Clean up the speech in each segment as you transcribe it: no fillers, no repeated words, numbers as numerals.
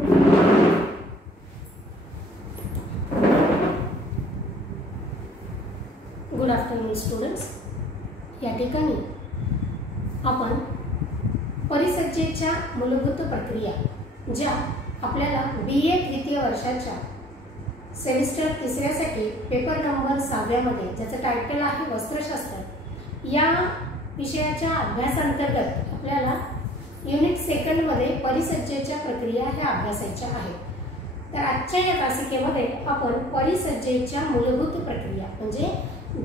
Good afternoon students. या ठिकाणी आपण परिसज्जेच्या मूलभूत प्रक्रिया ज्या आपल्याला BA तृतीय वर्षाच्या सेमिस्टर तिसऱ्यासाठी पेपर नंबर 6 मध्ये ज्याचं टायटल आहे वस्त्रशास्त्र, या विषयाच्या अभ्यासांतर्गत आपल्याला युनिट 2 मध्ये परिसज्जेच्या प्रक्रिया ह्या अभ्यासायच्या आहेत. तर आजच्या या तासिकेमध्ये आपण परिसज्जेच्या मूलभूत प्रक्रिया म्हणजे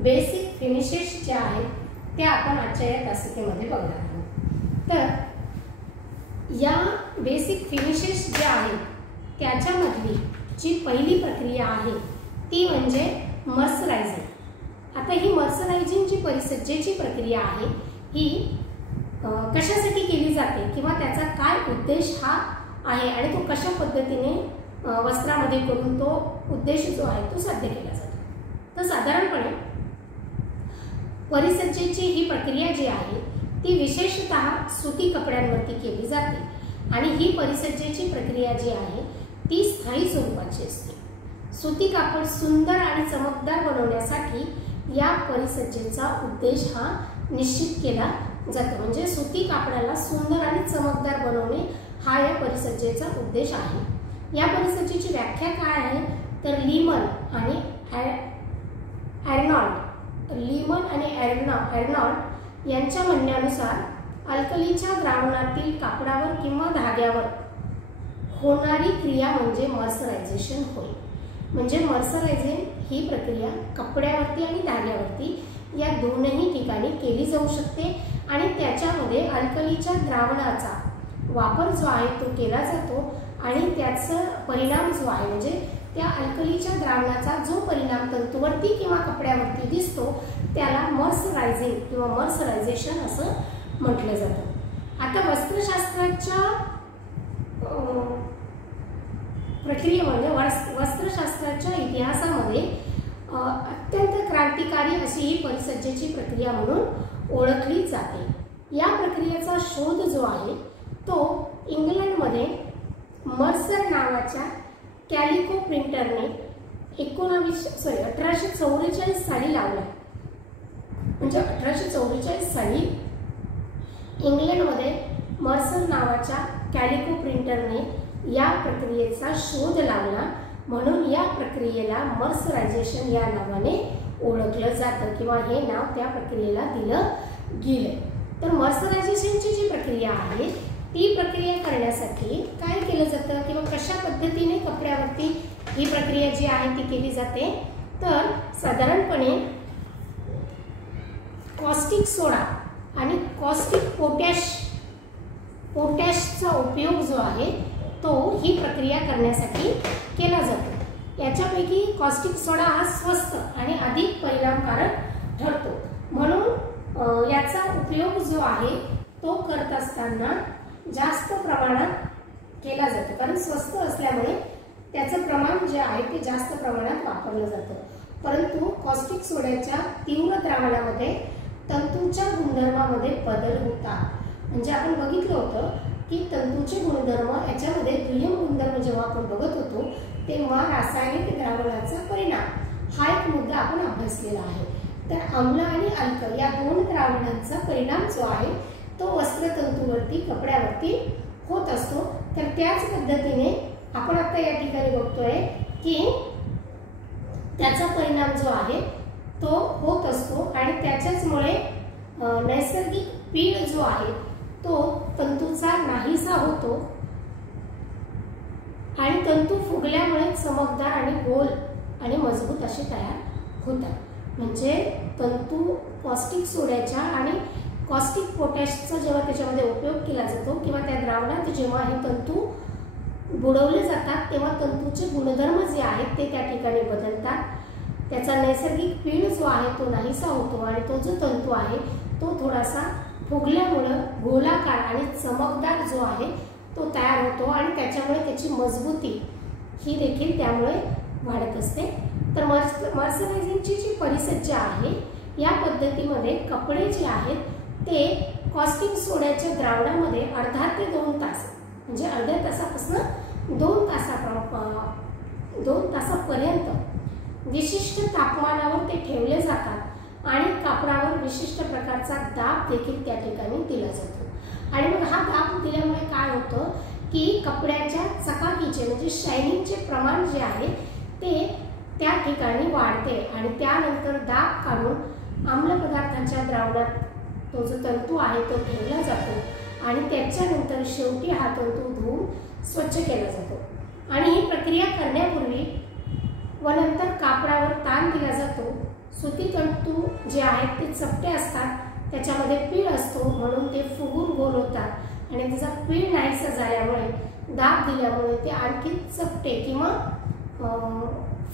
बेसिक फिनिशेस ज्या आहेत त्या आपण आजच्या या तासिकेमध्ये बघणार आहोत. तर या बेसिक फिनिशेस ज्या आहेत त्याच्यामधली जी पहिली प्रक्रिया आहे ती म्हणजे मर्सरायझिंग. आता ही मर्सरायझिंग जी परिसज्जेची प्रक्रिया आहे ही कशासाठी केली जाते किंवा त्याचा काय उद्देश हा आहे आणि तो कशा पद्धतीने वस्त्रामध्ये करून तो उद्देश जो आहे तो साध्य केला जातो. तर साधारणपणे परिसज्जेची ही प्रक्रिया जी आहे ती विशेषतः सुती कपड्यांवरती केली जाते आणि ही परिसज्जेची प्रक्रिया जी आहे ती स्थायी स्वरूपाची असते. सुती कापड सुंदर आणि चमकदार बनवण्यासाठी या परिसज्जेचा उद्देश हा निश्चित केला जातो. म्हणजे सुती कापडाला सुंदर आणि चमकदार बनवणे हा या परिसज्जेचा उद्देश आहे. या परिसज्जेची व्याख्या काय आहे तर लीमन आणि एर्नॉल्ड यांच्या म्हणण्यानुसार अल्कलीच्या द्रावणातील कापडावर किंवा धाग्यावर होणारी क्रिया म्हणजे मर्सरायझेशन होय. म्हणजे मर्सरायझिंग ही प्रक्रिया कपड्यावरती आणि धाग्यावरती या दोनही ठिकाणी केली जाऊ शकते आणि त्याच्यामध्ये अल्कलीच्या द्रावणाचा वापर जो आहे तो केला जातो आणि त्याचा परिणाम जो आहे म्हणजे त्या अल्कलीच्या द्रावणाचा जो परिणाम तंतूवरती किंवा कपड्यावरती दिसतो त्याला मर्सरायझिंग किंवा मर्सरायझेशन असं म्हटलं जातं. आता वस्त्रशास्त्राच्या प्रक्रियेमध्ये वस्त्रशास्त्राच्या इतिहासामध्ये अत्यंत क्रांतिकारी अशी ही परिसज्जेची प्रक्रिया म्हणून ओळखली जाते. या प्रक्रियेचा शोध जो आहे तो इंग्लंडमध्ये मर्सर नावाच्या कॅलिको प्रिंटरने 1844 साली लावला. म्हणजे 1844 साली इंग्लंडमध्ये मर्सर नावाच्या कॅलिको प्रिंटरने या प्रक्रियेचा शोध लावला म्हणून या प्रक्रियेला मर्सरायझेशन या नावाने ओळखलं जातं किंवा हे नाव त्या प्रक्रियेला दिलं गेलं. तर मर्सरायझेशनची जी प्रक्रिया आहे ती प्रक्रिया करण्यासाठी काय केलं जातं किंवा कशा पद्धतीने कपड्यावरती ही प्रक्रिया जी आहे ती केली जाते तर साधारणपणे कॉस्टिक सोडा आणि कॉस्टिक पोटॅशचा उपयोग जो आहे तो ही प्रक्रिया करण्यासाठी केला जातो. याच्यापैकी कॉस्टिक सोडा हा स्वस्त आणि अधिक परिणामकारक ठरतो म्हणून याचा उपयोग जो आहे तो करत असताना जास्त प्रमाणात केला जातो कारण स्वस्त असल्यामुळे त्याचं प्रमाण जे आहे ते जास्त प्रमाणात वापरलं जातं. परंतु कॉस्टिक सोड्याच्या तीव्र द्रावणामध्ये तंतूच्या गुणधर्मामध्ये बदल होतात. म्हणजे आपण बघितलं होतं की तंतूचे गुणधर्म याच्यामध्ये दुय्यम गुणधर्म जेव्हा आपण बघत होतो तेव्हा रासायनिक द्रावणाचा परिणाम हा एक मुद्दा आपण अभ्यासलेला आहे. तर आम्ल आणि अल्क या दोन द्रावणांचा परिणाम जो आहे तो वस्त्रतंतूवरती कपड्यावरती होत असतो. तर त्याच पद्धतीने आपण आता या ठिकाणी बघतोय की त्याचा परिणाम जो आहे तो होत असतो आणि त्याच्याचमुळे नैसर्गिक पीळ जो आहे तो तंतूचा नाहीसा होतो आणि तंतू फुगल्यामुळे चमकदार आणि गोल आणि मजबूत असे तयार होतात. म्हणजे तंतू कॉस्टिक सोड्याच्या आणि कॉस्टिक पोटॅशचा जेव्हा त्याच्यामध्ये उपयोग केला जातो किंवा त्या द्रावणात जेव्हा हे तंतू बुडवले जातात तेव्हा तंतूचे गुणधर्म जे आहेत ते त्या ठिकाणी बदलतात. त्याचा नैसर्गिक पीळ जो आहे तो नाहीसा होतो आणि तो जो तंतू आहे तो थोडासा फुगल्यामुळे गोलाकार आणि चमकदार जो आहे तो तयार होतो आणि त्याच्यामुळे त्याची मजबूती ही देखील त्यामुळे वाढत असते. तर मर्सरायझिंगची जी परिसज्जा आहे या पद्धतीमध्ये कपडे जे आहेत ते कॉस्टिक सोड्याच्या द्रावणामध्ये अर्धा ते 2 तास म्हणजे अर्ध्या तासापासून 2 तासापर्यंत विशिष्ट तापमानावर ते ठेवले जातात आणि कापडावर विशिष्ट प्रकारचा दाब देखील त्या ठिकाणी दिला जातो। आणि मग हा दाब दिल्यामुळे काय होतं की कपड्याच्या चकाकीचे म्हणजे शायनिंगचे प्रमाण जे आहे ते त्या ठिकाणी वाढते आणि त्यानंतर दाब काढून आम्ल पदार्थाच्या द्रावणात तो जो तंतू आहे तो ठेवला जातो आणि त्याच्यानंतर शेवटी हा तंतू धुवून स्वच्छ केला जातो। आणि ही प्रक्रिया करण्यापूर्वी व नंतर कापडावर ताण दिला जातो। सुती तंतू जे आहेत ते चपटे असतात, त्याच्यामध्ये पीळ असतो म्हणून ते फुगून गोल होतात आणि त्याचा पीळ नाहीसा झाल्यामुळे दाब दिल्यामुळे ते आणखी चपटे किंवा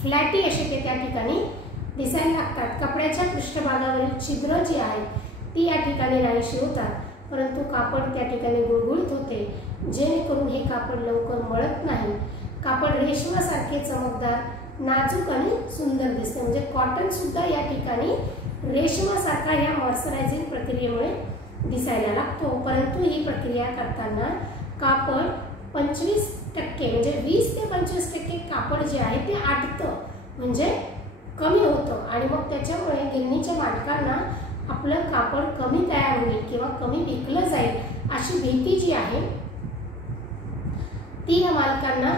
फ्लॅटी असे ते त्या ठिकाणी दिसायला लागतात। कपड्याच्या पृष्ठभागावरील छिद्र जी आहेत ती या ठिकाणी नाहीशी होतात, परंतु कापड त्या ठिकाणी गुळगुळीत होते, जेणेकरून हे कापड लवकर मळत नाही। कापड रेशमासारखे चमकदार, नाजूक आणि सुंदर दिसते। म्हणजे कॉटन सुद्धा या ठिकाणी रेशमासारखा या मॉइश्चरायझिंग प्रक्रियेमुळे दिसायला लागतो। परंतु ही प्रक्रिया करताना कापड 25% म्हणजे 20 ते 25% कापड जे आहे ते आटतं, म्हणजे कमी होतं आणि मग त्याच्यामुळे गिरणीच्या मालकांना आपलं कापड कमी तयार होईल किंवा कमी विकलं जाईल अशी भीती जी आहे ती या मालकांना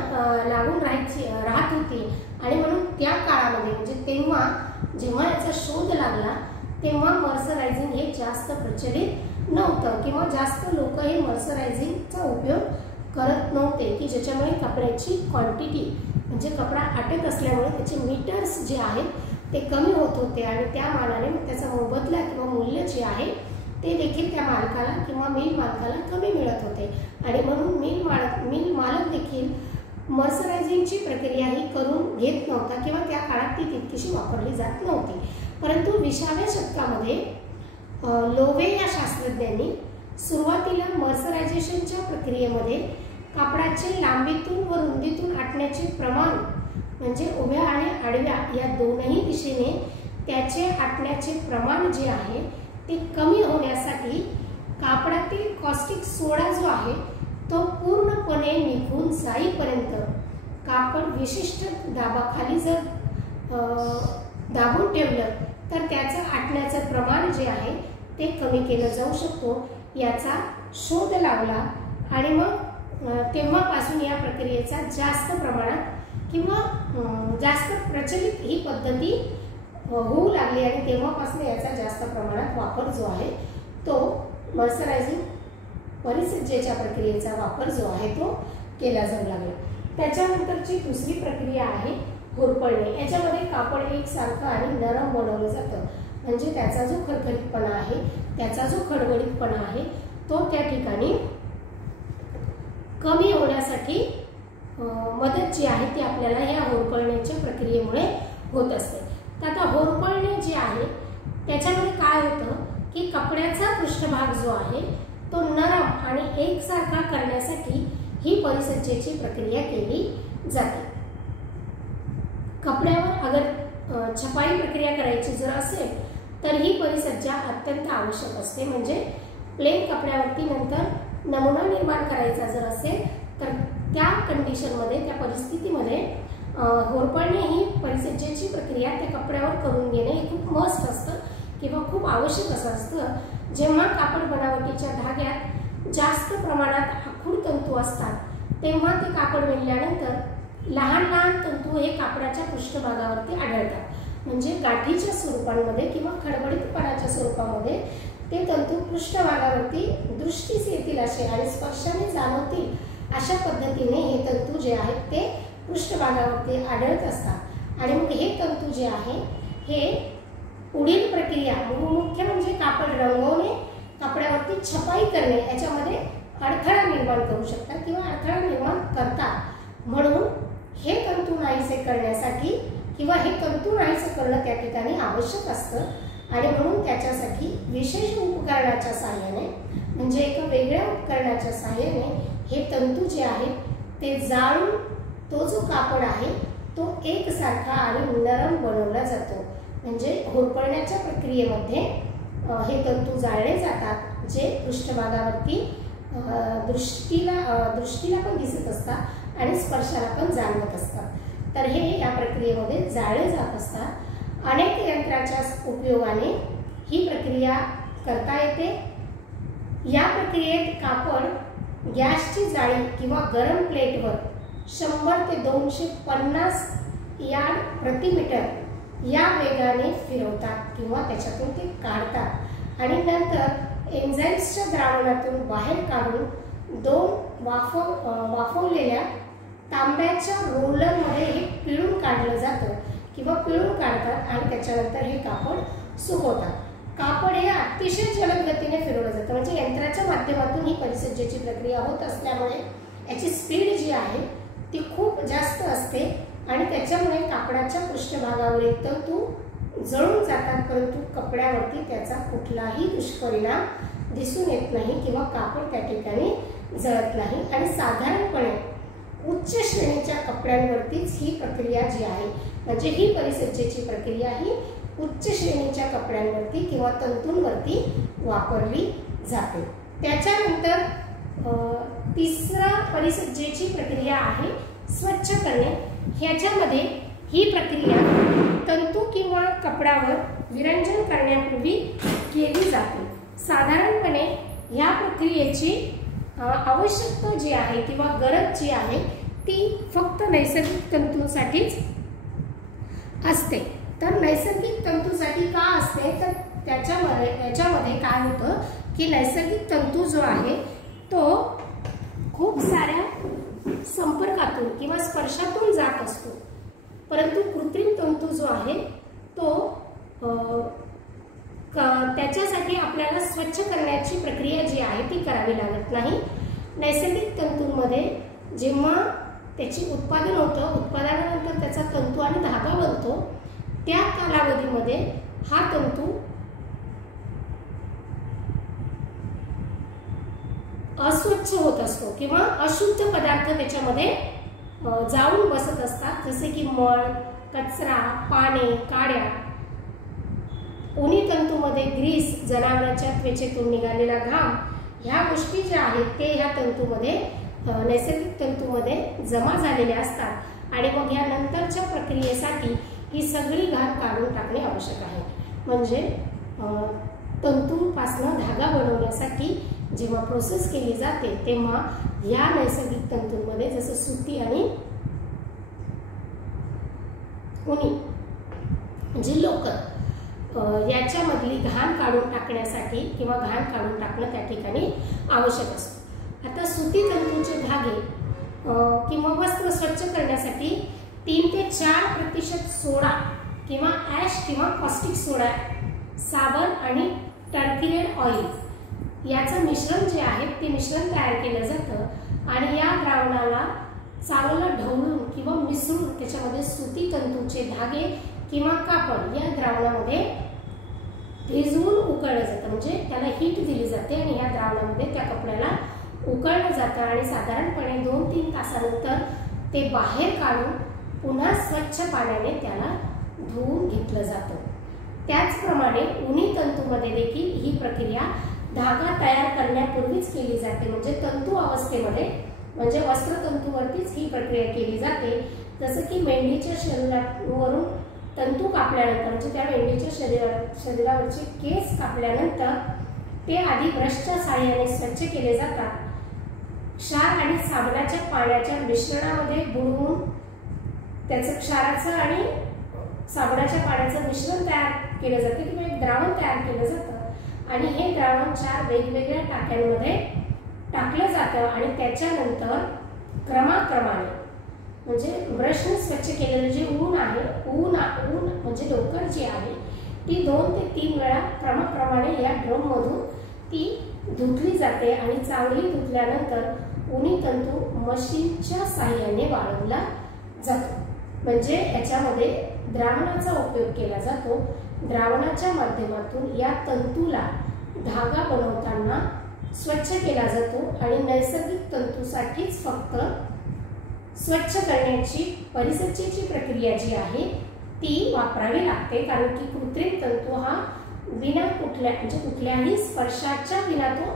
लागून राहत होती। आणि म्हणून त्या काळामध्ये म्हणजे जेव्हा याचा शोध लागला तेव्हा मॉइश्चरायझिंग हे जास्त प्रचलित नव्हतं किंवा जास्त लोक हे मॉइश्चरायझिंगचा उपयोग करत नव्हते की ज्याच्यामुळे कपड्याची क्वांटिटी म्हणजे कपडा आटत असल्यामुळे त्याचे मीटर्स जे आहेत ते कमी होत होते आणि त्या मानाने त्याचा मोबदला किंवा मूल्य जे आहे ते देखील त्या मालकाला किंवा मिल मालकाला कमी मिळत होते। आणि म्हणून मिल मालक देखील मॉइश्चरायझिंगची प्रक्रिया ही करून घेत नव्हता किंवा त्या काळात ती तितकीशी वापरली जात नव्हती। परंतु 20व्या शतकामध्ये लोवे या शास्त्रज्ञांनी सुरुवातीला मॉइश्चरायझेशनच्या प्रक्रियेमध्ये कापडाचे लांबीतून व रुंदीतून आटण्याचे प्रमाण म्हणजे उभ्या आणि आडव्या या दोनही दिशेने त्याचे आटण्याचे प्रमाण जे आहे ते कमी होण्यासाठी कापडातील कॉस्टिक सोडा जो आहे तो पूर्णपणे निघून जाईपर्यंत कापड विशिष्ट दाबाखाली जर दाबून ठेवलं तर त्याचं आटण्याचं प्रमाण जे आहे ते कमी केलं जाऊ शकतो याचा शोध लावला। आणि मग तेव्हापासून या प्रक्रियेचा जास्त प्रमाणात किंवा जास्त प्रचलित ही पद्धती होऊ लागली आणि तेव्हापासून याचा जास्त प्रमाणात वापर जो आहे तो मॉइश्चरायझिंग परिसज्जेच्या प्रक्रियेचा वापर जो आहे तो केला जाऊ लागला। त्याच्यानंतरची दुसरी प्रक्रिया आहे होरपळणे। याच्यामध्ये कापड एकसारखं आणि नरम बनवलं जातं, म्हणजे त्याचा जो खरखरीतपणा आहे त्याचा जो खडबडीतपणा आहे तो त्या ठिकाणी कमी होण्यासाठी मदत जी आहे ती आपल्याला या होरपळण्याच्या प्रक्रियेमुळे होत असते। तर आता होरपळणे जे आहे त्याच्यामध्ये काय होतं की कपड्याचा पृष्ठभाग जो आहे तो नरम आणि एकसारखा करण्यासाठी ही परिसज्जेची प्रक्रिया केली जाते। कपड्यावर अगर छपाई प्रक्रिया करायची जर असेल तर ही परिसज्जा अत्यंत आवश्यक असते। म्हणजे प्लेन कपड्यावरती नंतर नमुना निर्माण करायचा जर असेल तर त्या कंडिशनमध्ये त्या परिस्थितीमध्ये होरपळणे ही परिसज्जेची प्रक्रिया त्या कपड्यावर करून घेणे हे खूप मस्ट असतं किंवा खूप आवश्यक असतं। जेव्हा कापड बनावटीच्या धाग्यात जास्त प्रमाणात आखूड तंतू असतात तेव्हा ते कापड विणल्यानंतर लहान लहान तंतू हे कापडाच्या पृष्ठभागावरती आढळतात। म्हणजे गाठीच्या स्वरूपामध्ये किंवा खडबडीतपणाच्या स्वरूपामध्ये ते तंतू पृष्ठभागावरती दृष्टीस येतील असे आणि स्पर्शाने जाणवतील अशा पद्धतीने हे तंतू जे आहेत ते पृष्ठभागावरती आढळत असतात। आणि मग हे तंतू जे आहे हे पुढील प्रक्रिया मुख्य म्हणजे कापड रंगवणे, कपड्यावरती छपाई करणे याच्यामध्ये अडथळा निर्माण करू शकतात किंवा अडथळा निर्माण करतात। म्हणून हे तंतू नाहीसे करण्यासाठी किंवा हे तंतू नाहीसे करणं त्या ठिकाणी आवश्यक असतं आणि म्हणून त्याच्यासाठी विशेष उपकरणाच्या सहाय्याने म्हणजे एका वेगळ्या उपकरणाच्या सहाय्याने हे तंतू जे आहेत ते जाळून तो जो कापड आहे तो एकसारखा आणि नरम बनवला जातो। म्हणजे होरपळण्याच्या प्रक्रियेमध्ये हे तंतू जाळले जातात जे पृष्ठभागावरती दृष्टीला पण दिसत असतात आणि स्पर्शाला पण जाणवत असतात. तर हे या प्रक्रियेमध्ये जाळले जात असतात. अनेक यंत्राच्या उपयोगाने ही प्रक्रिया करता येते. या प्रक्रियेत कापड गॅसची जाळी किंवा गरम प्लेटवर 100 ते 250 यार्ड प्रति मीटर या वेगाने फिरवतात किंवा त्याच्यातून ते काढतात आणि नंतर एन्झाईम्सच्या द्रावणातून बाहेर काढून 2 वाफवलेल्या तांब्याच्या रोलरमध्ये हे पिळून काढलं जातं किंवा पिळून काढतात आणि त्याच्यानंतर हे कापड सुकवतात. कापड हे अतिशय जलद गतीने फिरवलं जातं. म्हणजे यंत्राच्या माध्यमातून ही परिसज्जेची प्रक्रिया होत असल्यामुळे याची स्पीड जी आहे ती खूप जास्त असते आणि त्याच्यामुळे कापडाच्या पृष्ठभागावरील तंतू जळून जातात, परंतु कपड्यावरती त्याचा कुठलाही दुष्परिणाम दिसून येत नाही किंवा कापड त्या ठिकाणी जळत नाही. आणि साधारणपणे उच्च श्रेणीच्या कपड्यांवरतीच ही प्रक्रिया जी आहे, म्हणजे ही परिसज्जेची प्रक्रिया ही उच्च श्रेणीच्या कपड्यांवरती किंवा तंतूंवरती वापरली जाते. त्याच्यानंतर तिसरा परिसज्जेची प्रक्रिया आहे स्वच्छ करणे. ह्याच्यामध्ये ही प्रक्रिया तंतू किंवा कपड्यावर विरंजन करण्यापूर्वी केली जाते. साधारणपणे ह्या प्रक्रियेची आवश्यकता जी आहे किंवा गरज जी आहे ती फक्त नैसर्गिक तंतूंसाठीच असते. तर नैसर्गिक तंतूसाठी का असते, तर त्याच्यामध्ये काय होतं की नैसर्गिक तंतू जो आहे तो खूप साऱ्या संपर्कातून किंवा स्पर्शातून जात असतो, परंतु कृत्रिम तंतू जो आहे तो त्याच्यासाठी आपल्याला स्वच्छ करण्याची प्रक्रिया जी आहे ती करावी लागत नाही. नैसर्गिक तंतूंमध्ये जेव्हा त्याची उत्पादन होतं, उत्पादनानंतर त्याचा तंतू आणि धागा बनतो, त्या कालावधीमध्ये हा तंतू अस्वच्छ होत असतो किंवा अशुद्ध पदार्थ त्याच्यामध्ये जाऊन बसत असतात, जसे की मळ, कचरा, पाने, काड्या. उनी तंतूमध्ये ग्रीस, जनावरांच्या त्वचेतून निघालेला घाम, ह्या गोष्टी ज्या आहेत ते ह्या तंतूमध्ये नैसर्गिक तंतूमध्ये जमा झालेल्या असतात आणि मग ह्या नंतरच्या प्रक्रियेसाठी ही सगळी घाण काढून टाकणे आवश्यक आहे. म्हणजे तंतूंपासून धागा बनवण्यासाठी जेव्हा प्रोसेस केली जाते तेव्हा ह्या नैसर्गिक तंतूंमध्ये जसं सुती आणि उनी म्हणजे लोकर याच्यामधली घाण काढून टाकण्यासाठी किंवा घाण काढून टाकणं त्या ठिकाणी आवश्यक असतं. आता सुती तंतूचे धागे किंवा वस्त्र स्वच्छ करण्यासाठी 3 ते 4% सोडा किंवा ॲश किंवा कॉस्टिक सोडा, साबण आणि टर्किरेट ऑइल याचं मिश्रण जे आहे ते मिश्रण तयार केलं जातं आणि या द्रावणाला चांगलं ढवळून किंवा मिसळून त्याच्यामध्ये सुती तंतूचे धागे किंवा कापड या द्रावणामध्ये भिजवून उकळलं जातं. म्हणजे त्याला हीट दिली जाते आणि या द्रावणामध्ये त्या कपड्याला उकळलं जातं आणि साधारणपणे 2-3 तासानंतर ते बाहेर काढून पुन्हा स्वच्छ पाण्याने त्याला धुवून घेतलं जातं. त्याचप्रमाणे उनी तंतूमध्ये देखील ही प्रक्रिया धागा तयार करण्यापूर्वीच केली जाते. म्हणजे तंतू अवस्थेमध्ये म्हणजे वस्त्रतंतूवरतीच ही प्रक्रिया केली जाते. जसं की मेंढीच्या शरीरावरून तंतू कापल्यानंतर म्हणजे त्या मेंढीच्या शरीरावरचे केस कापल्यानंतर ते आधी ब्रशच्या साहाय्याने स्वच्छ केले जातात. क्षार आणि साबणाच्या पाण्याच्या मिश्रणामध्ये बुडवून त्याचं क्षाराचं आणि साबणाच्या पाण्याचं मिश्रण तयार केलं जातं किंवा एक द्रावण तयार केलं जातं आणि हे द्रावण 4 वेगवेगळ्या टाक्यांमध्ये टाकलं जातं आणि त्याच्यानंतर क्रमाक्रमाने म्हणजे ब्रशने स्वच्छ केलेलं जे ऊन आहे ऊन म्हणजे लोकर जी आहे ती 2 ते 3 वेळा क्रमाक्रमाने या ड्रममधून ती धुतली जाते आणि चांगली धुतल्यानंतर उनी तंतू मशीनच्या साहाय्याने वाळवला जातो. म्हणजे याच्यामध्ये द्रावणाचा उपयोग केला जातो. द्रावणाच्या माध्यमातून या तंतूला धागा बनवताना स्वच्छ केला जातो आणि नैसर्गिक तंतूसाठीच फक्त स्वच्छ करण्याची परिसज्जेची प्रक्रिया जी आहे ती वापरावी लागते. कारण की कृत्रिम तंतू हा विना कुठल्याही स्पर्शाच्या विना तो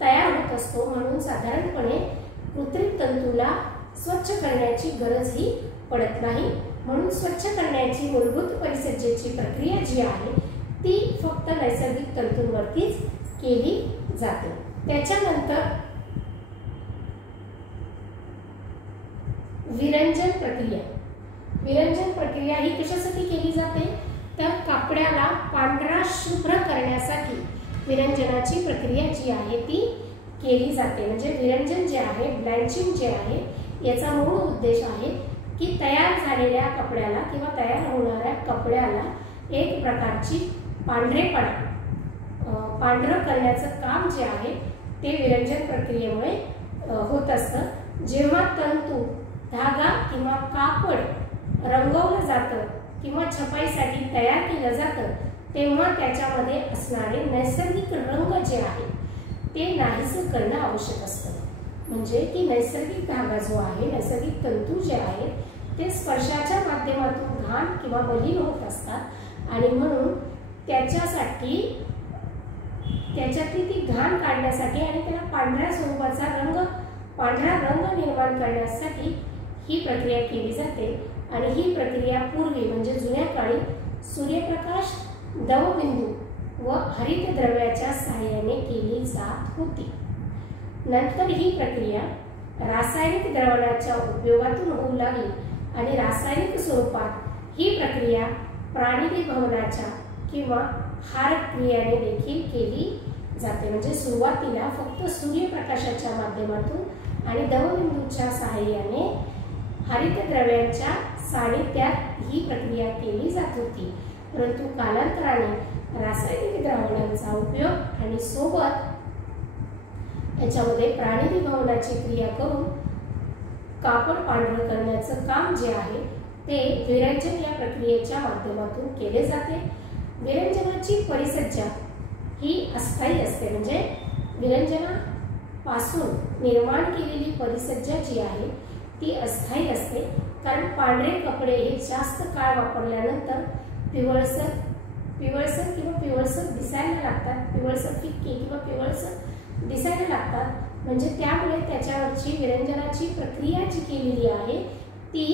तयार होत असतो. म्हणून साधारणपणे कृत्रिम तंतूला स्वच्छ करण्याची गरजही पडत नाही। म्हणून स्वच्छ करण्याची मूलभूत परिसज्जेची प्रक्रिया जी आहे ती फक्त नैसर्गिक तंतूंवरतीच केली जाते। त्याच्यानंतर विरंजन प्रक्रिया। विरंजन प्रक्रिया ही कशासाठी केली जाते तर कापडाला पांढरा शुभ्र करण्यासाठी विरंजनाची प्रक्रिया जी आहे ती केली जाते। म्हणजे विरंजन जे आहे, ब्लँचिंग जे आहे, याचा मूळ उद्देश आहे की तयार झालेल्या कपड्याला किंवा तयार होणाऱ्या कपड्याला एक प्रकारची पांढरं करण्याचं काम जे आहे ते विरंजन प्रक्रियेमुळे होत असतं। जेव्हा तंतू, धागा किंवा कापड रंगवलं जातं किंवा छपाईसाठी तयार केलं जातं तेव्हा त्याच्यामध्ये असणारे नैसर्गिक रंग जे आहे ते नाहीसे करणं आवश्यक असतं। म्हणजे की नैसर्गिक धागा जो आहे, नैसर्गिक तंतू जे आहेत ते स्पर्शाच्या माध्यमातून घाण किंवा मलिन होत असतात आणि म्हणून त्याच्यातली ती घाण काढण्यासाठी आणि त्याला पांढरा रंग निर्माण करण्यासाठी ही प्रक्रिया केली जाते। आणि ही प्रक्रिया पूर्वी म्हणजे जुन्या काळी सूर्यप्रकाश, दवबिंदू व हरित द्रव्याच्या सहाय्याने केली जात होती। नंतर ही प्रक्रिया रासायनिक द्रवणाच्या उपयोगातून होऊ लागली आणि रासायनिक स्वरूपात ही प्रक्रिया प्राणिविभवनाच्या किंवा हारक क्रियेने देखील केली जाते। म्हणजे सुरुवातीला फक्त सूर्यप्रकाशाच्या माध्यमातून आणि दवबिंदूच्या सहाय्याने हरित द्रव्यांच्या सानिध्यात ही प्रक्रिया केली जात होती, परंतु कालांतराने रासायनिक द्रावणांचा उपयोग आणि सोबत याच्यामध्ये प्राणिविभवनाची क्रिया करून कापड पांढरं करण्याचं काम जे आहे ते विरंजन या प्रक्रियेच्या माध्यमातून केले जाते। विरंजनाची परिसज्जा ही अस्थायी असते। म्हणजे विरंजनापासून निर्माण केलेली परिसज्जा जी आहे ती अस्थायी असते, कारण पांढरे कपडे हे जास्त काळ वापरल्यानंतर पिवळसर दिसायला लागतात, पिवळसर फिक्के किंवा पिवळसर दिसायला लागतात। म्हणजे त्यामुळे त्याच्यावरची विरंजनाची प्रक्रिया जी केलेली आहे ती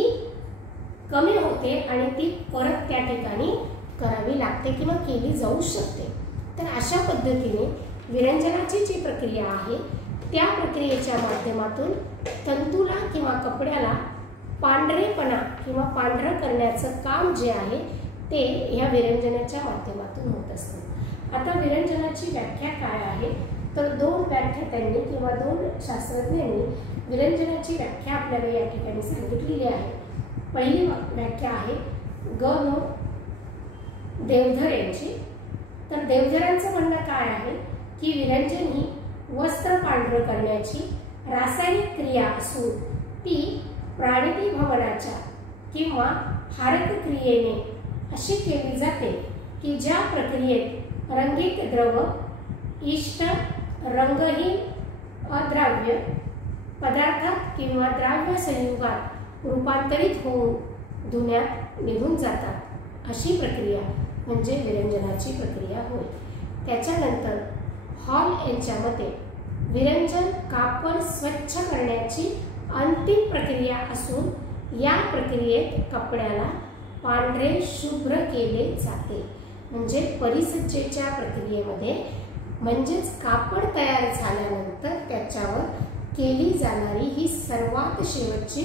कमी होते आणि ती परत त्या ठिकाणी करावी लागते किंवा केली जाऊ शकते। तर अशा पद्धतीने विरंजनाची जी प्रक्रिया आहे त्या प्रक्रियेच्या माध्यमातून तंतूला किंवा कपड्याला पांढरेपणा किंवा पांढरं करण्याचं काम जे आहे ते या विरंजनाच्या माध्यमातून होत असतं। आता विरंजनाची व्याख्या काय आहे तर दोन व्याख्यात्यांनी किंवा दोन शास्त्रज्ञांनी विरंजनाची व्याख्या आपल्याला या ठिकाणी सांगितलेली आहे। पहिली व्याख्या आहे ग. देवधर यांची। तर देवधरांचं म्हणणं काय आहे की विरंजन ही वस्त्र पांढरं करण्याची रासायनिक क्रिया असून ती प्राणिविभवनाच्या किंवा हारक क्रियेने अशी केली जाते की ज्या प्रक्रियेत रंगीत द्रव इष्ट रंगहीन अद्राव्य पदार्थात किंवा द्राव्य संयुगात रूपांतरित होऊन धुण्यात निघून जातात अशी प्रक्रिया म्हणजे विरंजनाची प्रक्रिया होय। त्याच्यानंतर हॉल यांच्या मते विरंजन कापड स्वच्छ करण्याची अंतिम प्रक्रिया असून या प्रक्रियेत कपड्याला पांढरे शुभ्र केले जाते। म्हणजे परिसज्जेच्या प्रक्रियेमध्ये म्हणजेच कापड तयार झाल्यानंतर त्याच्यावर केली जाणारी ही सर्वात शेवटची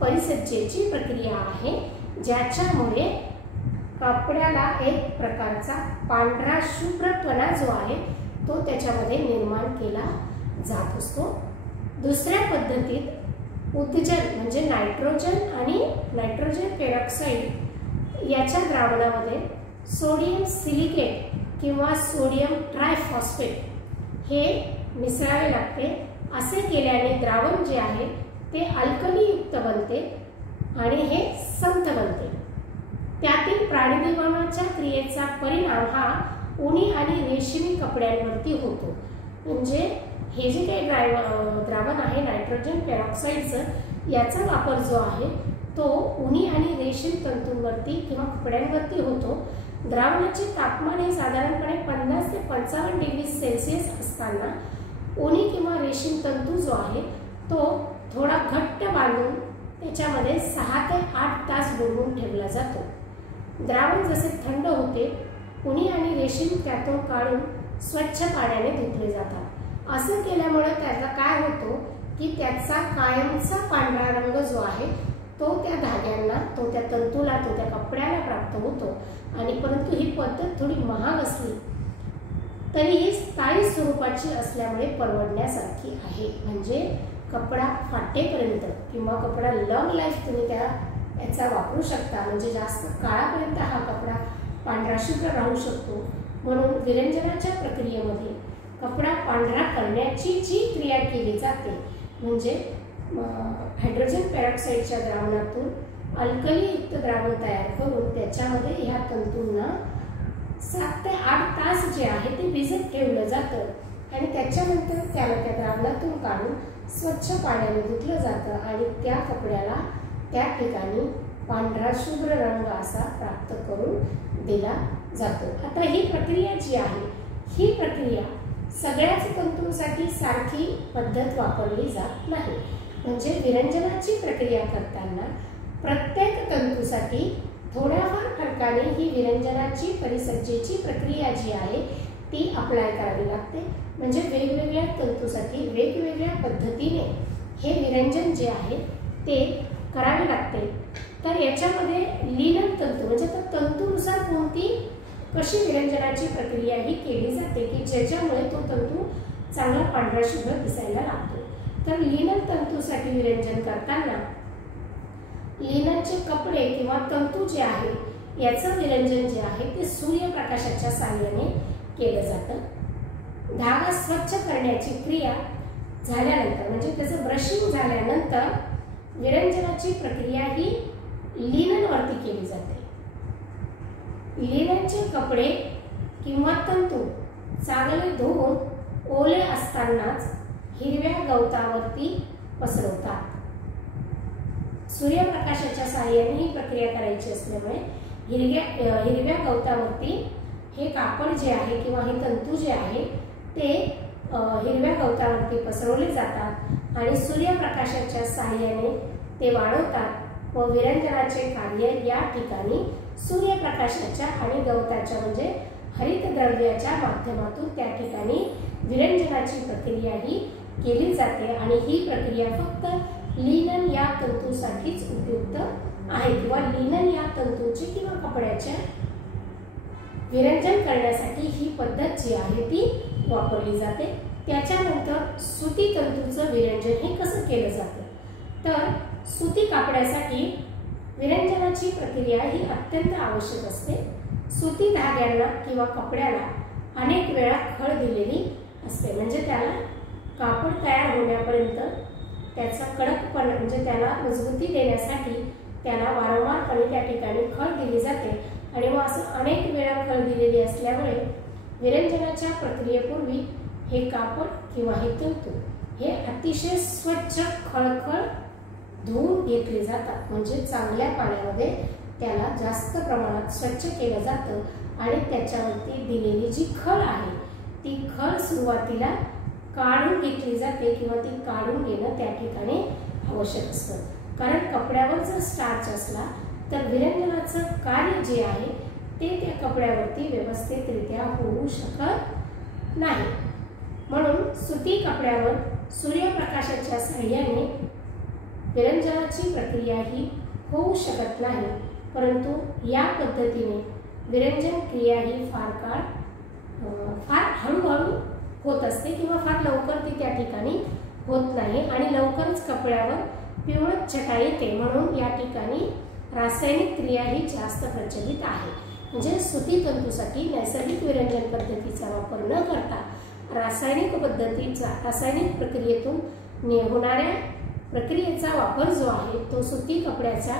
परिसज्जेची प्रक्रिया आहे, ज्याच्यामुळे कपड्याला एक प्रकारचा पांढरा शुभ्रपणा जो आहे तो त्याच्यामध्ये निर्माण केला जात असतो। दुसऱ्या पद्धतीत उदजन म्हणजे नायट्रोजन पेरॉक्साईड याच्या द्रावणामध्ये सोडियम सिलिकेट किंवा सोडियम ट्रायफॉस्फेट हे मिसळावे लागते। असे केल्याने द्रावण जे आहे ते अल्कलीयुक्त बनते आणि हे संथ बनते। त्यातील प्राणिविभवनाच्या क्रियेचा परिणाम हा उनी आणि रेशमी कपड्यांवरती होतो। म्हणजे हे जे काही द्रावण आहे नायट्रोजन पेरॉक्साईडचं याचा वापर जो आहे तो उनी आणि रेशीम तंतूंवरती किंवा कपड्यांवरती होतो। द्रावणाचे तापमान हे साधारणपणे 50 ते 55 डिग्री सेल्सिअस असताना उनी किंवा रेशीम तंतू जो आहे तो थोडा घट्ट बांधून त्याच्यामध्ये 6 ते 8 तास बुडवून ठेवला जातो. द्रावण जसे थंड होते उनी आणि रेशीम त्यातून काढून स्वच्छ पाण्याने धुतले जातात. असं केल्यामुळे त्याचा काय होतो की त्याचा कायमचा पांढरा रंग जो आहे तो त्या धाग्यांना, तो त्या तंतूला, तो त्या कपड्याला प्राप्त होतो. आणि परंतु ही पद्धत थोडी महाग असली तरीही स्थायी स्वरूपाची असल्यामुळे परवडण्यासारखी आहे. म्हणजे कपडा फाटेपर्यंत किंवा कपडा लॉंग लाईफ तुम्ही याचा वापरू शकता. म्हणजे जास्त काळापर्यंत हा कपडा पांढरा शुभ्र राहू शकतो. म्हणून विरंजनाच्या प्रक्रियेमध्ये कपडा पांढरा करण्याची जी क्रिया केली जाते म्हणजे हायड्रोजन पेरॉक्साईडच्या द्रावणातून अल्कलीयुक्त द्रावण तयार करून त्याच्यामध्ये ह्या तंतूंना 7 ते 8 तास जे आहे ते भिजत ठेवलं जातं आणि त्याच्यानंतर त्याला त्या द्रावणातून काढून स्वच्छ पाण्याने धुतलं जातं आणि त्या कपड्याला त्या ठिकाणी पांढरा शुभ्र रंग असा प्राप्त करून दिला जातो. आता ही प्रक्रिया जी आहे ही प्रक्रिया सगळ्याच तंतूंसाठी सारखी पद्धत वापरली जात नाही. म्हणजे विरंजनाची प्रक्रिया करताना प्रत्येक तंतूसाठी थोड्याफार फरकाने ही विरंजनाची परिसज्जेची प्रक्रिया जी आहे ती अप्लाय करावी लागते. म्हणजे वेगवेगळ्या तंतूसाठी वेगवेगळ्या पद्धतीने हे विरंजन जे आहे ते करावे लागते. तर याच्यामध्ये लीलन तंतू म्हणजे तंतूनुसार कोणती कशी विरंजनाची प्रक्रिया ही केली जाते की ज्याच्यामुळे तो तंतू चांगला पांढरा शुभ्र दिसायला लागतो. तर लीलन तंतूसाठी विरंजन करताना लीननचे कपडे किंवा तंतू जे आहे याचं विरंजन जे आहे ते सूर्यप्रकाशाच्या साहाय्याने केलं जातं. धागा स्वच्छ करण्याची क्रिया झाल्यानंतर म्हणजे त्याचं ब्रशिंग झाल्यानंतर विरंजनाची प्रक्रिया ही लीननवरती केली जाते. लीननचे कपडे किंवा तंतू चांगले धुवून ओले असतानाच हिरव्या गवतावरती पसरवतात. सूर्यप्रकाशाच्या साहाय्याने ही प्रक्रिया करायची असल्यामुळे हिरव्या गवतावरती हे कापड जे आहे किंवा हे तंतू जे आहे ते हिरव्या गवतावरती पसरवले जातात आणि सूर्यप्रकाशाच्या साहाय्याने ते वाळवतात व विरंजनाचे कार्य या ठिकाणी सूर्यप्रकाशाच्या आणि गवताच्या म्हणजे हरितद्रव्याच्या माध्यमातून त्या ठिकाणी विरंजनाची प्रक्रिया ही केली जाते. आणि ही प्रक्रिया फक्त लीनन या तंतूसाठीच उपयुक्त आहे किंवा लीनन या तंतूची किंवा कपड्याच्या विरंजन करण्यासाठी ही पद्धत जी आहे ती वापरली जाते. त्याच्यानंतर सुती तंतूचं विरंजन हे कसं केलं जातं तर सुती कापडासाठी विरंजनाची प्रक्रिया ही अत्यंत आवश्यक असते. सुती धाग्यांना किंवा कपड्याला अनेक वेळा खळ दिलेली असते. म्हणजे त्याला कापड तयार होण्यापर्यंत त्याचा कडकपणा म्हणजे त्याला मजबूती देण्यासाठी त्याला वारंवारपणे त्या ठिकाणी खळ दिली जाते. आणि मग असं अनेक वेळा खळ दिलेली असल्यामुळे विरंजनाच्या प्रक्रियेपूर्वी हे कापड किंवा हे तंतू हे अतिशय स्वच्छ खळखळ धुवून घेतले जातात. म्हणजे चांगल्या पाण्यामध्ये त्याला जास्त प्रमाणात स्वच्छ केलं जातं आणि त्याच्यावरती दिलेली जी खळ आहे ती खळ सुरुवातीला काढून घेतली जाते किंवा ती काढून घेणं त्या ठिकाणी आवश्यक असतं. कारण कपड्यावर जर स्टार्च असला तर विरंजनाचं कार्य जे आहे ते त्या कपड्यावरती व्यवस्थितरित्या होऊ शकत नाही. म्हणून सुती कपड्यावर सूर्यप्रकाशाच्या साहाय्याने विरंजनाची प्रक्रिया ही होऊ शकत नाही. परंतु या पद्धतीने विरंजन क्रिया ही फार हळूहळू होत असते किंवा फार लवकर ती त्या ठिकाणी होत नाही आणि लवकरच कपड्यावर पिवळट छटा येते. म्हणून या ठिकाणी रासायनिक क्रिया ही जास्त प्रचलित आहे. म्हणजे सुती तंतूसाठी नैसर्गिक विरंजन पद्धतीचा वापर न करता रासायनिक प्रक्रियेतून होणाऱ्या प्रक्रियेचा वापर जो आहे तो सुती कपड्याच्या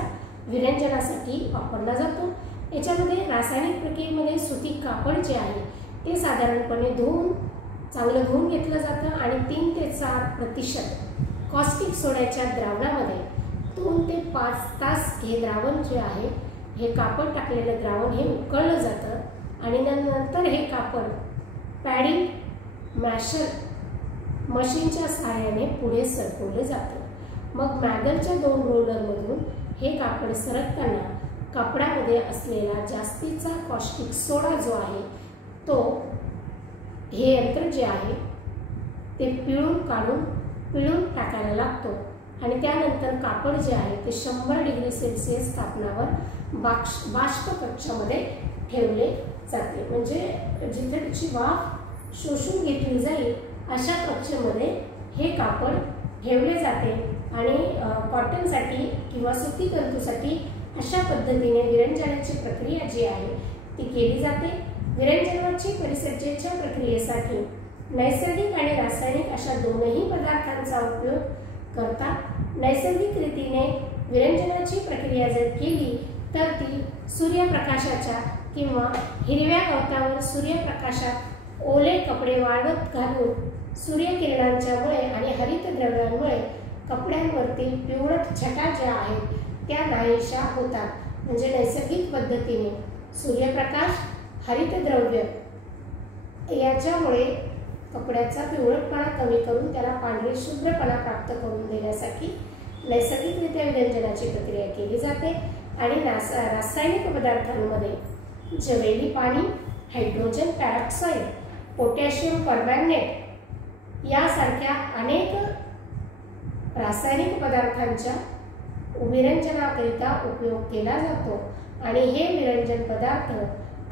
विरंजनासाठी वापरला जातो. याच्यामध्ये रासायनिक प्रक्रियेमध्ये सुती कापड जे आहे ते साधारणपणे चांगलं धुवून घेतलं जातं आणि 3 ते 4% कॉस्टिक सोड्याच्या द्रावणामध्ये 2 ते 5 तास हे द्रावण जे आहे हे कापड टाकलेलं द्रावण हे उकळलं जातं आणि नंतर हे कापड पॅडिंग मॅशर मशीनच्या सहाय्याने पुढे सरकवले जाते। मग मॅगलच्या 2 रोलरमधून हे कापड सरकताना कापडामध्ये असलेला जास्तीचा कॉस्टिक सोडा जो आहे तो हे यंत्र जे आहे ते पिळून टाकायला लागतो आणि त्यानंतर कापड जे आहे ते 100 डिग्री सेल्सिअस तापमानावर बाष्प कक्षामध्ये ठेवले जाते। म्हणजे जिथे त्याची वाफ शोषून घेतली जाईल अशा कक्षेमध्ये हे कापड ठेवले जाते आणि कॉटनसाठी किंवा सुती तंतूसाठी अशा पद्धतीने विरंजनाची प्रक्रिया जी आहे ती केली जाते। विरंजनाची परिसज्जेच्या प्रक्रियेसाठी नैसर्गिक आणि रासायनिक अशा दोनही पदार्थांचा उपयोग करतात। नैसर्गिक रीतीने विरंजनाची प्रक्रिया जर केली तर ती सूर्यप्रकाशाच्या किंवा हिरव्या गवतावर सूर्यप्रकाशात ओले कपडे वाळवत घालून सूर्यकिरणांच्यामुळे आणि हरितद्रव्यांमुळे कपड्यांवरती पिवळट छटा ज्या आहेत त्या नाहीशा होतात। म्हणजे नैसर्गिक पद्धतीने सूर्यप्रकाश, हरितद्रव्य याच्यामुळे कपड्याचा पिवळटपणा कमी करून त्याला पांढरे शुभ्रपणा प्राप्त करून देण्यासाठी नैसर्गिकरित्या विरंजनाची प्रक्रिया केली जाते। आणि रासायनिक पदार्थांमध्ये ज्वेली पाणी, हायड्रोजन पेरॉक्साईड, पोटॅशियम परमॅंगनेट यासारख्या अनेक रासायनिक पदार्थांच्या विरंजनाकरिता उपयोग केला जातो आणि हे विरंजन पदार्थ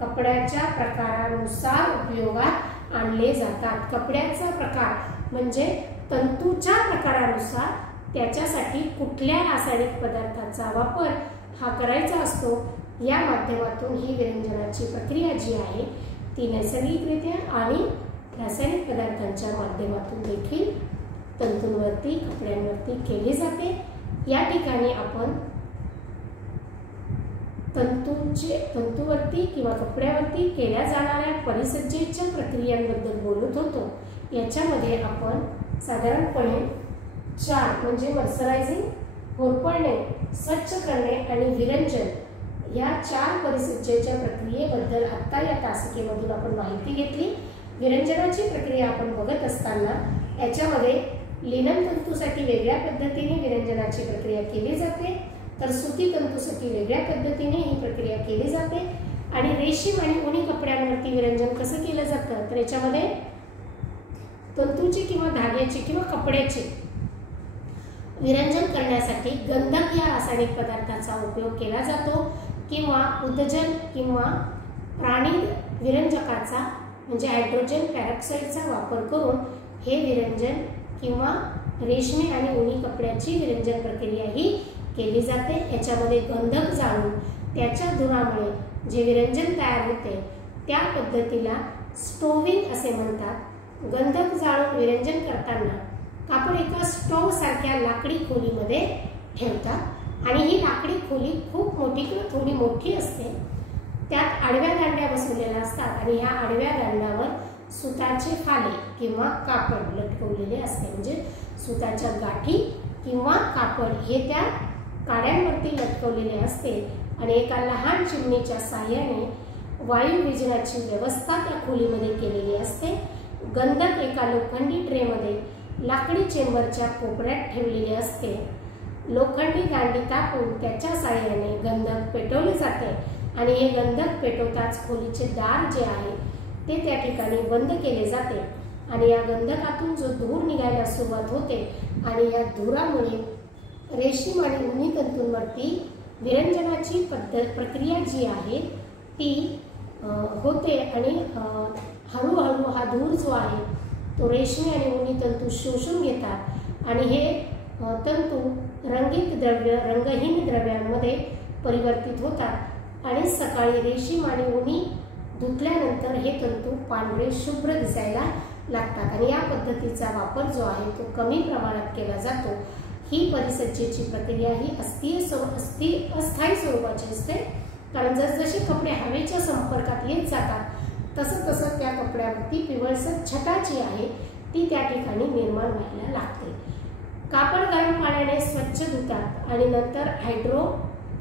कपड्याच्या प्रकारानुसार उपयोगात आणले जातात। कपड्याचा प्रकार म्हणजे तंतूच्या प्रकारानुसार त्याच्यासाठी कुठल्या रासायनिक पदार्थाचा वापर हा करायचा असतो या माध्यमातून ही विरंजनाची प्रक्रिया जी आहे ती नैसर्गिकरित्या आणि रासायनिक पदार्थांच्या माध्यमातून देखील तंतूंवरती, कपड्यांवरती केली जाते। या ठिकाणी आपण तंतूवरती किंवा कपड्यावरती केल्या जाणाऱ्या परिसज्जेच्या प्रक्रियांबद्दल बोलत होतो। याच्यामध्ये आपण साधारणपणे 4 म्हणजे मर्सरायझिंग, होरपळणे, स्वच्छ करणे आणि विरंजन या 4 परिसज्जेच्या प्रक्रियेबद्दल आता या तासिकेमधून आपण माहिती घेतली। विरंजनाची प्रक्रिया आपण बघत असताना याच्यामध्ये लिनन तंतूसाठी वेगळ्या पद्धतीने विरंजनाची प्रक्रिया केली जाते, तर सुती तंतूसाठी वेगळ्या पद्धतीने ही प्रक्रिया केली जाते। आणि रेशीम आणि उनी कपड्यांवरती विरंजन कसं केलं जातं तर याच्यामध्ये तंतूची किंवा धाग्याची किंवा कपड्याचे विरंजन करण्यासाठी गंधक या रासायनिक पदार्थाचा उपयोग केला जातो किंवा उदजन किंवा प्राणी विरंजकाचा म्हणजे हायड्रोजन पेरॉक्साईडचा वापर करून हे विरंजन किंवा रेशमी आणि उनी कपड्याची विरंजन प्रक्रिया ही केली जाते। याच्यामध्ये गंधक जाळून त्याच्या धुरामुळे जे विरंजन तयार होते त्या पद्धतीला स्टोविंग असे म्हणतात। गंधक जाळून विरंजन करताना कापड एका स्टोव सारख्या लाकडी खोलीमध्ये ठेवतात आणि ही लाकडी खोली खूप मोठी किंवा थोडी मोठी असते। त्यात आडव्या दांड्या बसवलेल्या असतात आणि ह्या आडव्या दांड्यावर सुताचे फाले किंवा कापड लटकवलेले असते। म्हणजे सुताच्या गाठी किंवा कापड हे त्या काड्यांवरती लटकवलेले असते आणि एका लहान चिमणीच्या साहाय्याने वायू विजनाची व्यवस्था त्या खोलीमध्ये केलेली असते। गंधक एका लोखंडी ट्रेमध्ये लाकडी चेंबरच्या कोपऱ्यात ठेवलेले असते। लोखंडी दांडी टाकून त्याच्या साहाय्याने गंधक पेटवले जाते आणि हे गंधक पेटवताच खोलीचे दार जे आहे ते त्या ठिकाणी बंद केले जाते आणि या गंधकातून जो धूर निघायला सुरुवात होते आणि या धुरामुळे रेशीम आणि उनी तंतूंवरती विरंजनाची प्रक्रिया जी आहे ती होते आणि हळूहळू हा धूर जो आहे तो रेशमी आणि उनी तंतू शोषून घेतात आणि हे तंतू रंगहीन द्रव्यांमध्ये परिवर्तित होतात आणि सकाळी रेशीम आणि उनी धुतल्यानंतर हे तंतू पांढरे शुभ्र दिसायला लागतात आणि या पद्धतीचा वापर जो आहे तो कमी प्रमाणात केला जातो। ही परिसज्जेची प्रक्रिया ही अस्थायी स्वरूपाची असते, कारण जसजसे कपडे हवेच्या संपर्कात येत जातात तसं त्या कपड्यावरती पिवळसर छटा जी आहे ती त्या ठिकाणी निर्माण व्हायला लागते। कापड गरम पाण्याने स्वच्छ धुतात आणि नंतर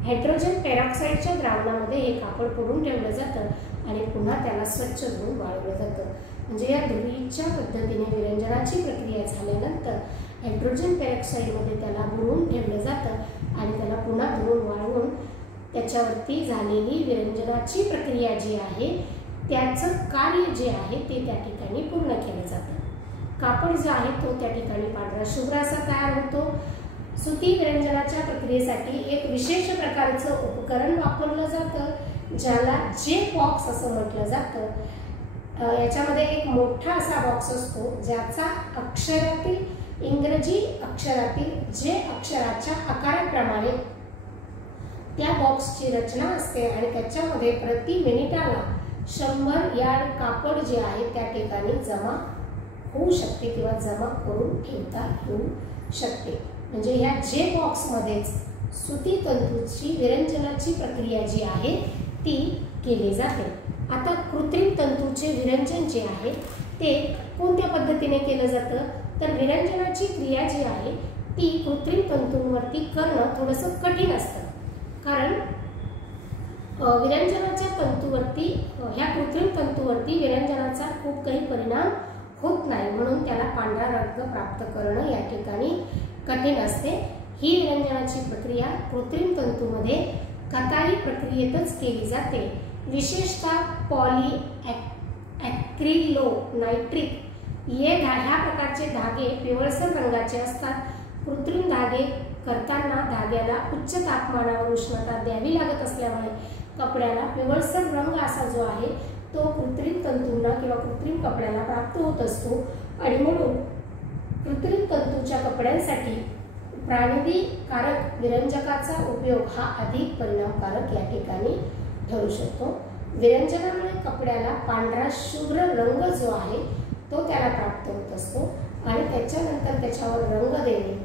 हायड्रोजन पेरॉक्साईडच्या द्रावणामध्ये हे कापड पडून ठेवलं जातं आणि पुन्हा त्याला स्वच्छ धुवून वाळवलं जातं। म्हणजे या ध्रुवीच्या पद्धतीने विरंजनाची प्रक्रिया झाल्यानंतर हायड्रोजन पेरॉक्साईडमध्ये त्याला बुडवून ठेवलं जातं आणि त्याला पुन्हा धुवून वाळवून त्याच्यावरती झालेली विरंजनाची प्रक्रिया जी आहे त्याचं कार्य जे आहे ते त्या ठिकाणी पूर्ण केलं जातं. कापड जो आहे तो त्या ठिकाणी पांढरा शुभ्र असा तयार होतो. सुती विरंजनाच्या प्रक्रियेसाठी एक विशेष प्रकारचं उपकरण वापरलं जातं ज्याला जे बॉक्स असं म्हटलं जातं. याच्यामध्ये एक मोठा असा बॉक्स असतो ज्याचा अक्षरातील इंग्रजी अक्षरातील जे अक्षराच्या आकाराप्रमाणे त्या बॉक्सची रचना असते आणि त्याच्यामध्ये प्रति मिनिटाला 100 यार्ड कापड जे आहे त्या ठिकाणी जमा होऊ शकते किंवा जमा करून ठेवता येऊ शकते. म्हणजे ह्या जे बॉक्समध्येच सुती तंतूची विरंजनाची प्रक्रिया जी आहे ती केली जाते. आता कृत्रिम तंतूचे विरंजन जे आहे ते कोणत्या पद्धतीने केलं जातं तर विरंजनाची क्रिया जी आहे ती कृत्रिम तंतूंवरती करणं थोडंसं कठीण असतं. कारण विरंजनाच्या तंतूवरती ह्या कृत्रिम तंतूवरती विरंजनाचा खूप काही परिणाम होत नाही म्हणून त्याला पांढरा रंग प्राप्त करणं या ठिकाणी कठीण असते. ही विरंजनाची प्रक्रिया कृत्रिम तंतूमध्ये कतारी प्रक्रियेतच केली जाते. विशेषतः पॉली ॲक्रिलोनायट्रिक ह्या प्रकारचे धागे पिवळसर रंगाचे असतात. कृत्रिम धागे करताना धाग्याला उच्च तापमानावर उष्णता द्यावी लागत असल्यामुळे कपड्याला पिवळसर रंग असा जो आहे तो कृत्रिम तंतूंना किंवा कृत्रिम कपड्याला प्राप्त होत असतो आणि म्हणून कृत्रिम तंतूच्या कपड्यांसाठी प्राणिधिकारक विरंजकाचा उपयोग हा अधिक परिणामकारक या ठिकाणी ठरू शकतो. विरंजनामुळे कपड्याला पांढरा शुभ्र रंग जो आहे तो त्याला प्राप्त होत असतो आणि त्याच्यानंतर त्याच्यावर रंग देणे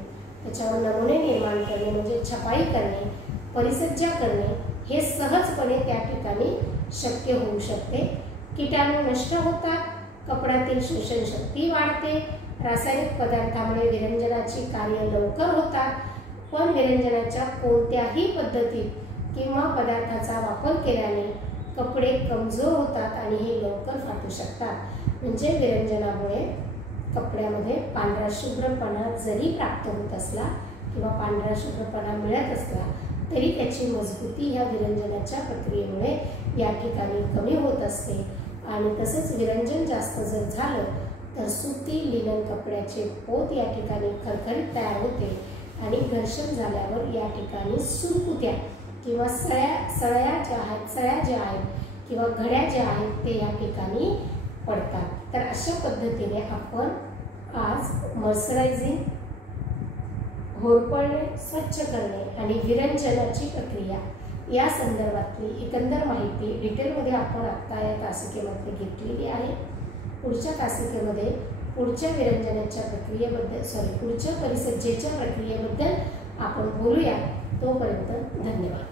त्याच्यावर नमुने निर्माण करणे म्हणजे छपाई करणे परिसज्जा करणे हे सहजपणे त्या ठिकाणी शक्य होऊ शकते. कीटाणू नष्ट होतात, कपड्यातील शोषण शक्ती वाढते, रासायनिक पदार्थामुळे विरंजनाची कार्य लवकर होतात. पण विरंजनाच्या कोणत्याही पद्धतीत किंवा पदार्थाचा वापर केल्याने कपडे कमजोर होतात आणि हे लवकर फाटू शकतात. म्हणजे विरंजनामुळे कपड्यामध्ये पांढरा शुभ्रपणा जरी प्राप्त होत असला किंवा पांढरा शुभ्रपणा मिळत असला तरी त्याची मजबूती ह्या विरंजनाच्या प्रक्रियेमुळे या ठिकाणी कमी होत असते. आणि तसंच विरंजन जास्त जर झालं तर सुती लिनन कपड्याचे पोत या ठिकाणी खरखरीत तयार होते आणि घर्षण झाल्यावर या ठिकाणी सुरकुत्या किंवा सळ्या ज्या आहेत किंवा घड्या ज्या आहेत ते या ठिकाणी पडतात. तर अशा पद्धतीने आपण आज मॉइश्चरायझिंग, होरपळणे, स्वच्छ करणे आणि विरंजनाची प्रक्रिया या संदर्भातली एकंदर माहिती डिटेलमध्ये आपण आत्ता या तासिकेमध्ये घेतलेली आहे. पुढच्या तासिकेमध्ये पुढच्या विरंजनाच्या प्रक्रियेबद्दल पुढच्या परिसज्जेच्या प्रक्रियेबद्दल आपण बोलूया. तोपर्यंत धन्यवाद.